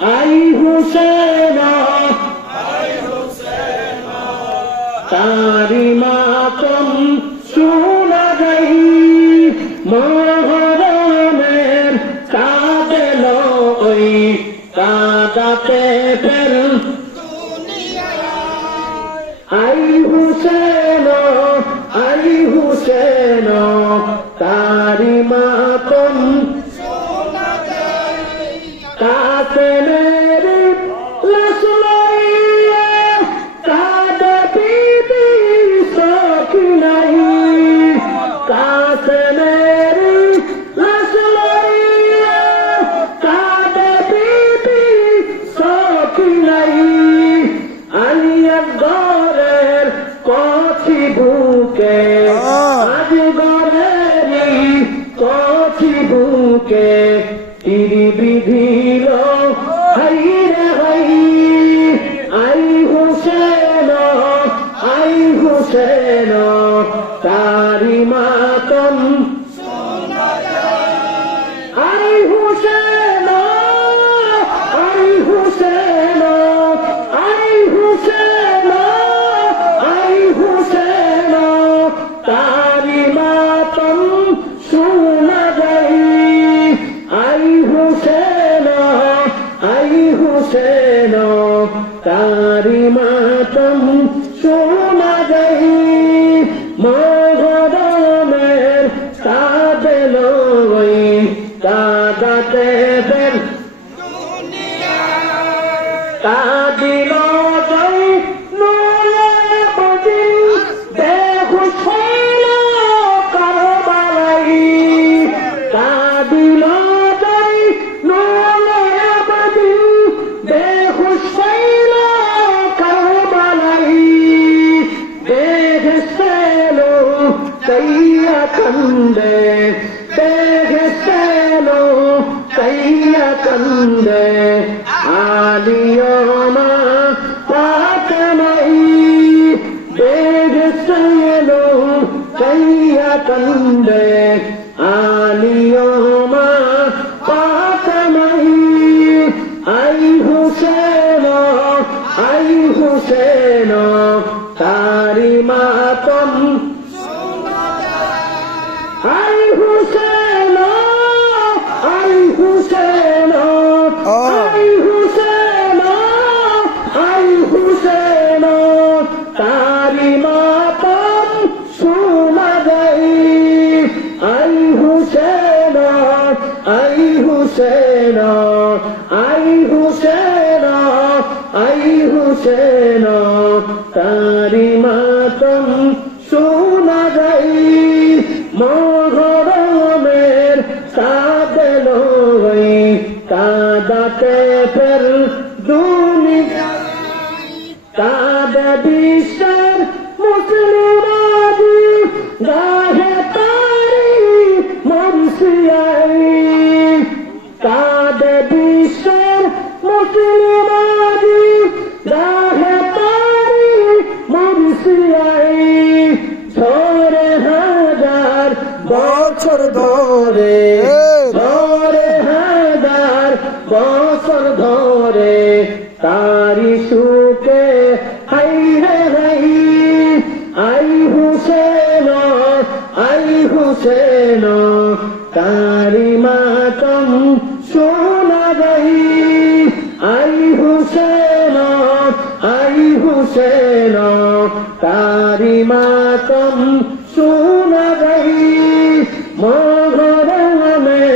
I Hussain তারি মাতম শোনা যাই মহরমের কাঁদেল ওই কাঁদাতে ফের আই হুসেন তারি মাতম কাফেলের লাশ লইয়া কাঁদে বিবি সকিনাই কাফেলের লাশ লইয়া কাঁদে বিবি সকিনাই আলিয়া ঘরের কচি বুকে আজ ঘরেরই কচি বুকে তিরি বিধিল হাই রে হাই আই হুসেন তারি মাতম আই হুসেন তারি মাতম শোনা যাই আই হুসেন তারি মাতম শোনা যাই মহরমের কাঁদেল ওই কাঁদাতে ফের কাঁদিল যাই নূরে বদিন বেহুশ হইল কারবালাই কাঁদিল যাই নূরে বদিন বেহুশ হইল কারবালাই বেহেশতেলো কাইয়া কান্দে বেহেশতেলো কাইয়া কান্দে আলিয়মা ফাতেমাই বেহেশতেলো কাইয়া কান্দে আলিয়মা ফাতেমাই আই হুসেন তারি মাতম আই হুসেন তারি মাতম শোনা যাই আই হুসেন তারি মাতম শোনা যাই মহরমের কাঁদেল ওই কাঁদাতে ফের দুনিয়া কাঁদে বিশ্বের মুসলিমাদি গাহে তারি মরসিয়াই কাঁদে বিশ্বের মুসলিমাদি গাহে তারি মরসিয়াই ধরে হাজার বছর ধরে হাজার বছর ধরে তারি সুখে হাই রে হাই আই হুসেন তারি মাতম শোনা যাই আই হুসেন তারি মাতম শোনা